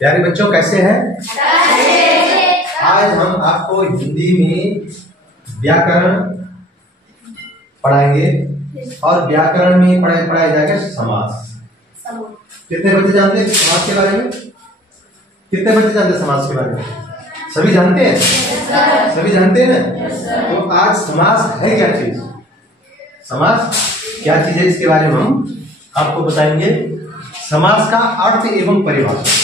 प्यारे बच्चों कैसे हैं? आज हम आपको हिंदी में व्याकरण पढ़ाएंगे और व्याकरण में पढ़ाया जाएगा समास। कितने बच्चे जानते हैं समास के बारे में? कितने बच्चे जानते हैं समास के बारे में? सभी जानते हैं? सभी जानते हैं ना? तो आज समास है क्या चीज? समास क्या चीज है इसके बारे में हम आपको बताएंगे। समास का अर्थ एवं परिभाषा।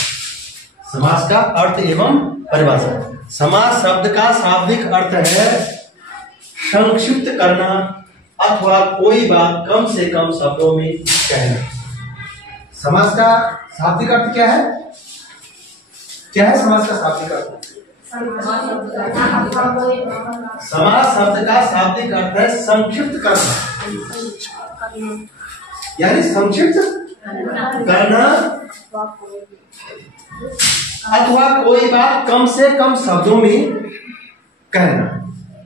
समास का अर्थ एवं परिभाषा। समास शब्द का शाब्दिक अर्थ है संक्षिप्त करना अथवा कोई बात कम से कम शब्दों में कहना। समास का शाब्दिक अर्थ क्या है? क्या है समास का शाब्दिक अर्थ? समास शब्द का शाब्दिक अर्थ है संक्षिप्त करना, यानी संक्षिप्त करना अथवा कोई बात कम से कम शब्दों में कहना।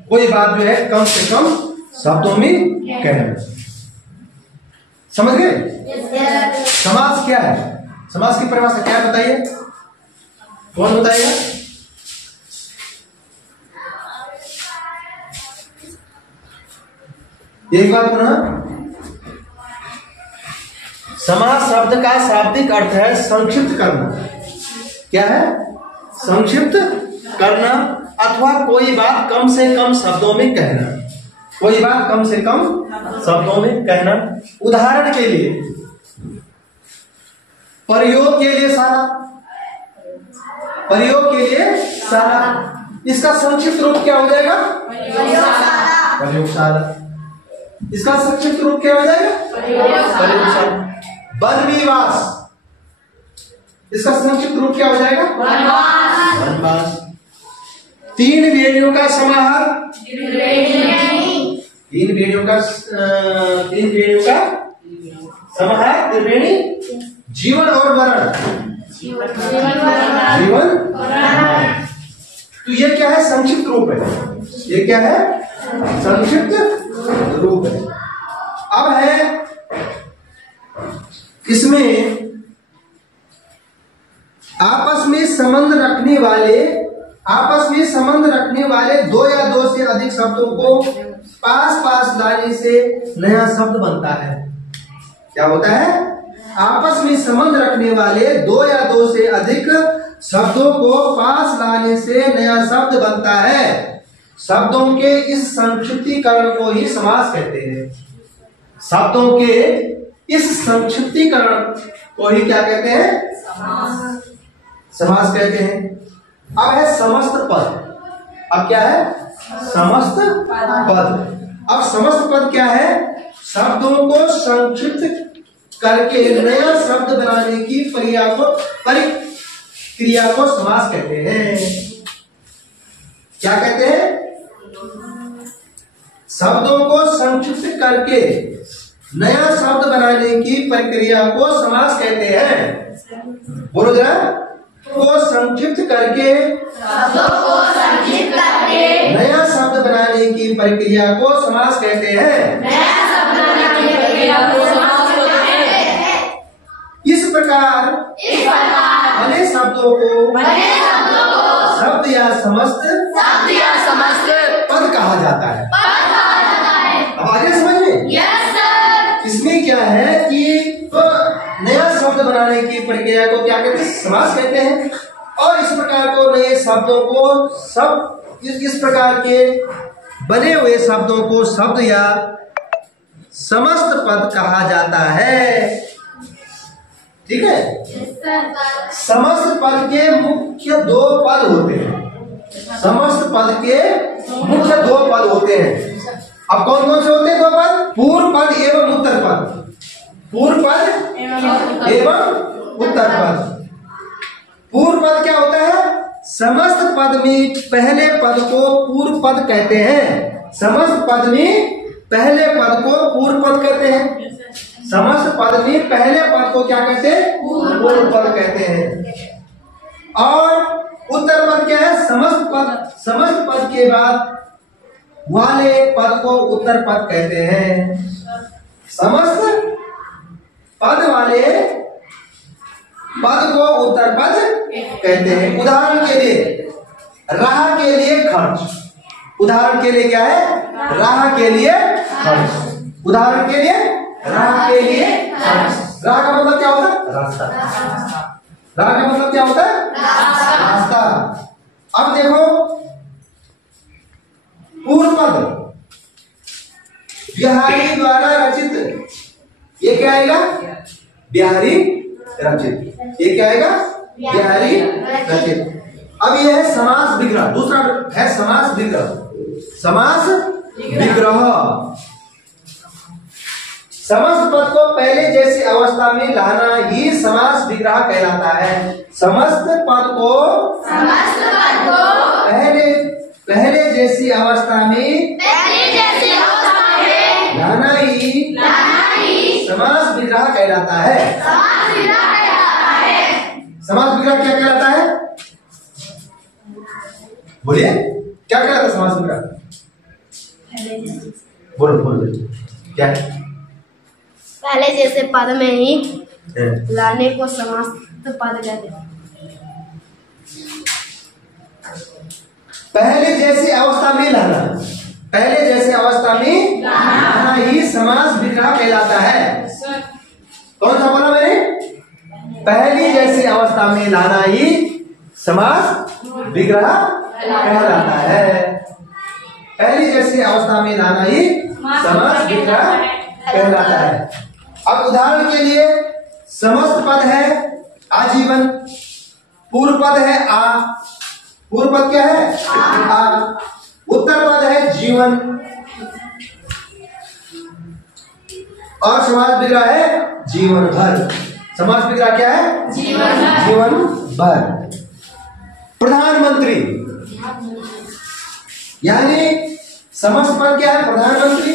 कोई बात जो है कम से कम शब्दों में कहना। समझ गए? समास क्या है? समास की परिभाषा क्या है बताइए? कौन बताइएगा? एक बार पुनः। समास शब्द का शाब्दिक अर्थ है संक्षिप्त करना। क्या है? संक्षिप्त करना अथवा कोई बात कम से कम शब्दों में कहना। कोई बात कम से कम शब्दों में कहना। उदाहरण के लिए, प्रयोग के लिए सारा। प्रयोग के लिए सारा, इसका संक्षिप्त रूप क्या हो जाएगा? प्रयोगशाला। इसका संक्षिप्त रूप क्या हो जाएगा? प्रयोगशाला। वनवास, इसका संक्षिप्त रूप क्या हो जाएगा? वनवास। तीन वेणियों का समाहार। तीन वेणियों का समाहार त्रिवेणी। जीवन और मरण। जीवन। तो ये क्या है? संक्षिप्त रूप है। ये क्या है? संक्षिप्त रूप है। अब है इसमें आपस में संबंध रखने वाले दो या दो से अधिक शब्दों को पास लाने से नया शब्द बनता है। क्या होता है? आपस में संबंध रखने वाले दो या दो से अधिक शब्दों को पास लाने से नया शब्द बनता है। शब्दों के इस संक्षिप्तीकरण को ही समास कहते हैं। शब्दों के इस संक्षिप्तीकरण को ही क्या कहते हैं? समास कहते हैं। अब है समस्त पद। अब क्या है? समस्त पद। अब समस्त पद क्या है? शब्दों को संक्षिप्त करके नया शब्द बनाने की क्रिया को समास कहते हैं। क्या कहते हैं? शब्दों को संक्षिप्त करके नया शब्द बनाने की प्रक्रिया को समास कहते हैं। बोलो जरा। को संक्षिप्त करके नया शब्द बनाने की प्रक्रिया को समास कहते हैं। इस प्रकार बने शब्दों को शब्द या समस्त पद कहा जाता है। अब आगे समझ में? इसमें क्या है कि तो नया शब्द बनाने की प्रक्रिया को क्या कहते हैं? समास कहते हैं। और इस प्रकार को नए शब्दों को इस प्रकार के बने हुए शब्दों को शब्द या समस्त पद कहा जाता है। ठीक है? समस्त पद के मुख्य दो पद होते हैं। समस्त पद के मुख्य दो पद होते हैं। अब कौन कौन से होते हैं दो पद? पूर्व पद एवं उत्तर पद। पूर्व पद एवं उत्तर पद। पूर्व पद क्या होता है? समस्त पद में पहले पद को पूर्व पद कहते हैं। समस्त पद में पहले पद को पूर्व पद कहते हैं। समस्त पद में पहले पद को क्या कहते हैं? पूर्व पद कहते हैं। और उत्तर पद क्या है? समस्त पद के बाद वाले पद को उत्तर पद कहते हैं। समस्त पद वाले पद को उत्तर पद कहते हैं। उदाहरण के लिए राह के लिए खर्च, उदाहरण के लिए क्या है, राह के लिए खर्च, उदाहरण के लिए राह के लिए खर्च। राह का मतलब क्या होता है, रास्ता, राह का मतलब क्या होता है, रास्ता। अब देखो पूर्व पद बिहारी द्वारा रचित, ये क्या आएगा, बिहारी रचित, ये क्या आएगा, बिहारी रचित। अब ये है समास विग्रह, दूसरा है समास विग्रह। समास विग्रह समस्त पद को पहले जैसी अवस्था में लाना ही समास विग्रह कहलाता है। समस्त पद को पहले जैसी अवस्था में लाना ही समास विग्रह कहलाता है। समास विग्रह क्या कहलाता है, बोलिए क्या कहलाता है समास विग्रह, बोलो बोलो क्या है, पहले जैसे पद में ही लाने को समास पद कहते हैं। पहले जैसी अवस्था में लाना, पहले जैसे अवस्था में लाना ही समास विग्रह कहलाता है। कौन सा बोला मैंने, पहली जैसी अवस्था में लाना ही समास विग्रह कहलाता है। पहली जैसी अवस्था में लाना ही समास विग्रह कहलाता है। अब उदाहरण के लिए समस्त पद है आजीवन, पूर्व पद है आ, पूर्व पद क्या है, आ, उत्तर पद है जीवन और समास विग्रह है जीवन भर। समास विग्रह क्या है, जीवन भर। प्रधानमंत्री यानी समस्त पद क्या है, प्रधानमंत्री,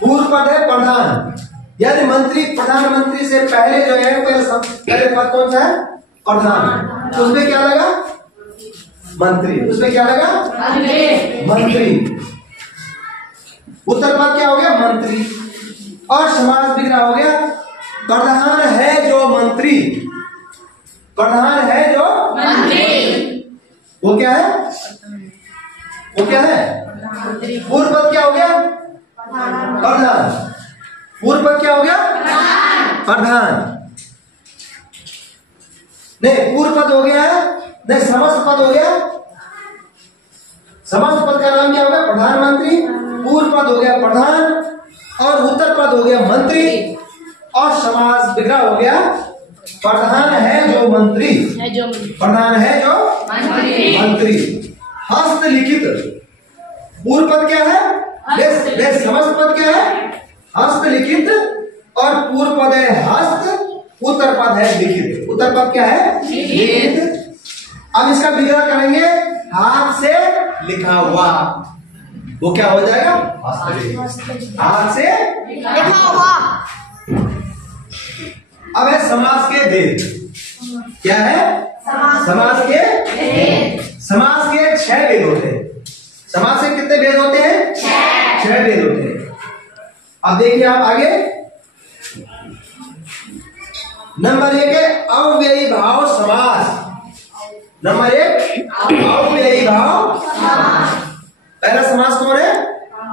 पूर्व पद है प्रधान यानी मंत्री। प्रधानमंत्री से पहले जो है पहले पद कौन सा है, प्रधान, तो उसमें क्या लगा, मंत्री, उसमें क्या लगा, मंत्री। उत्तर पद क्या हो गया, मंत्री, और समास विग्रह हो गया प्रधान है जो मंत्री, प्रधान है जो मंत्री, वो क्या है, वो क्या है, पूर्व पद क्या हो गया, प्रधान, पूर्व पद क्या हो गया, प्रधान, नहीं पूर्व पद हो गया, नहीं समस्त पद हो गया। समस्त पद का नाम क्या हो गया, प्रधानमंत्री, पूर्व पद हो गया प्रधान और उत्तर पद हो गया मंत्री और समास विग्रह हो गया प्रधान है जो मंत्री, प्रधान है जो मंत्री। हस्तलिखित, पूर्व पद क्या है, समस्त पद क्या है, हस्तलिखित और पूर्व पद है हस्त, उत्तर पद है लिखित। उत्तर पद क्या है, लिखित। अब इसका विग्रह करेंगे हाथ से लिखा हुआ, वो क्या हो जाएगा, हाथ से लिखा हुआ। अब है समास के भेद, क्या है, समास के भेद। समास के 6 भेद होते हैं। समास के कितने भेद होते हैं, 6 भेद होते हैं। अब देखिए आप आगे, नंबर 1 है अव्ययी भाव समास। नंबर 1 अव्ययी भाव समास। पहला समास कौन है,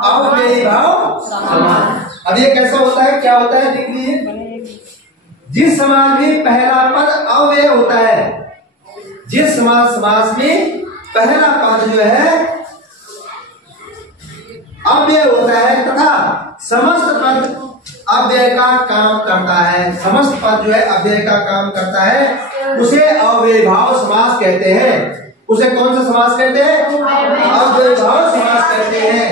अव्ययी भाव समास। अब ये कैसा होता है, क्या होता है, देख लीजिए। जिस समास में पहला पद अव्यय होता है, जिस समास में पहला पद जो है अव्यय होता है तथा समस्त पद अव्यय का काम करता है, समस्त पद जो है अव्यय का काम करता है, उसे अव्ययीभाव समास कहते हैं। उसे कौन सा समास कहते हैं, अव्ययीभाव समास कहते हैं।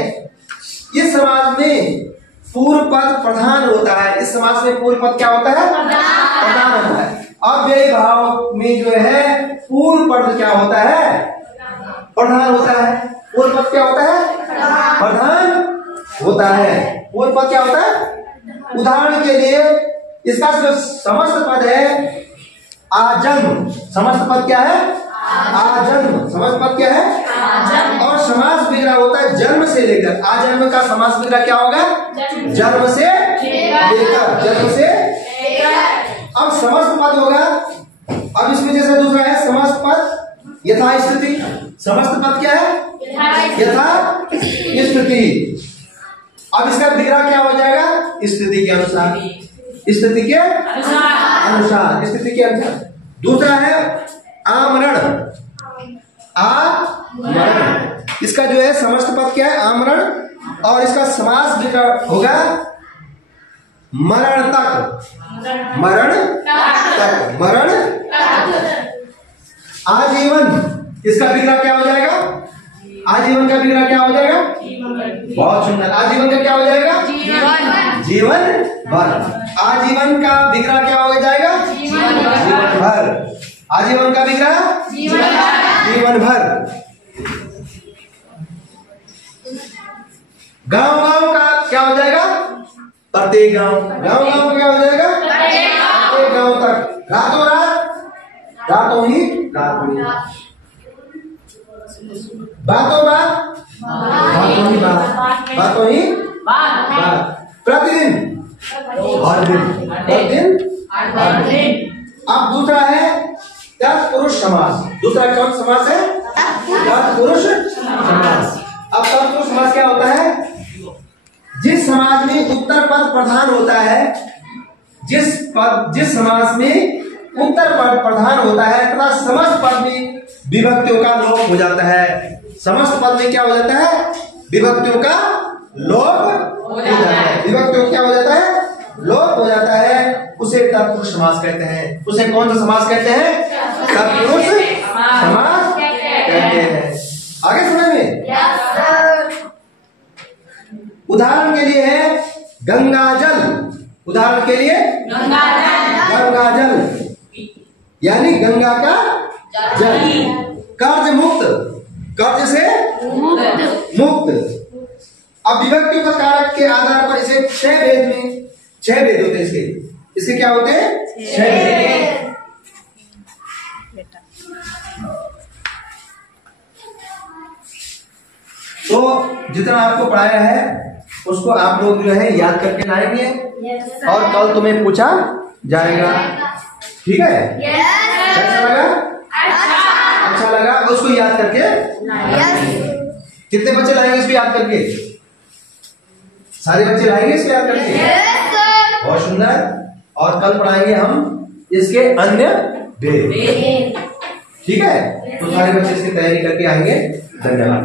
इस समास में पूर्व पद प्रधान होता है। इस समास में पूर्व पद क्या होता है, प्रधान होता है। अव्ययीभाव में जो है पूर्व पद क्या होता है, प्रधान होता है। पूर्व पद क्या होता है, प्रधान होता है। पूर्व पद क्या होता है, उदाहरण के लिए इसका जो समस्त पद है आजन्म, समस्त पद क्या है, आजन्म, समस्त पद क्या है, और समास विग्रह होता है जन्म से लेकर। आजन्म का समास विग्रह क्या होगा, जन्म से लेकर, जन्म से। अब समस्त पद होगा। अब इसमें जैसे दूसरा है समस्त पद यथा स्थिति। समस्त पद क्या है? यथा स्थिति। अब इसका विग्रह क्या हो जाएगा? स्थिति के अनुसार। स्थिति के अनुसार, स्थिति के अनुसार। दूसरा है आमरण। आमरण, इसका जो है समस्त पद क्या है? आमरण। और इसका समास विग्रह होगा मरण तक। मरण तक, मरण। आजीवन, इसका विग्रह क्या हो जाएगा? आजीवन का विग्रह क्या हो जाएगा? बहुत सुंदर। आजीवन का क्या हो जाएगा? जीवन भर। आजीवन का विग्रह क्या हो जाएगा? जीवन भर। आजीवन का विग्रह जीवन भर। गांव गांव का क्या हो जाएगा? प्रत्येक गांव। गांव गांव का क्या हो जाएगा? प्रत्येक गांव तक। रातों रात, रातों ही रात। बातों बात, बातों ही बात, बातों ही बात। प्रतिदिन, हर दिन, प्रतिदिन हर दिन। अब दूसरा है तत्पुरुष समास। दूसरा कौन समास है? तत्पुरुष समास। अब तत्पुरुष समास क्या होता है? जिस समाज में उत्तर पद प्रधान होता है, जिस समाज में उत्तर पद प्रधान होता है तथा समस्त पद में विभक्तियों का लोप हो जाता है। समस्त पद में क्या हो जाता है? विभक्तियों का लोप हो जाता है। विभक्तियों क्या हो जाता है? लोप हो जाता है। उसे तत्पुरुष समास कहते हैं। उसे कौन सा समास कहते हैं? तत्पुरुष समास कहते हैं। आगे समझ में? उदाहरण के लिए है गंगा जल। उदाहरण के लिए गंगा जल यानी गंगा का जल। कर्ज मुक्त, कर्ज से मुक्त। अब विभक्ति का कारक के आधार पर इसे 6 भेद में 6 भेद होते हैं। इसके क्या होते हैं? 6 भेद। तो जितना आपको पढ़ाया है उसको आप लोग जो है याद करके लाएंगे और कल तुम्हें पूछा जाएगा। ठीक है? कैसा लगा? अच्छा लगा? उसको याद करके कितने बच्चे लाएंगे इसको याद करके? सारे बच्चे लाएंगे इसको याद करके? बहुत सुंदर। और कल पढ़ाएंगे हम इसके अन्य भेद। ठीक है? तो सारे बच्चे इसकी तैयारी करके आएंगे। धन्यवाद।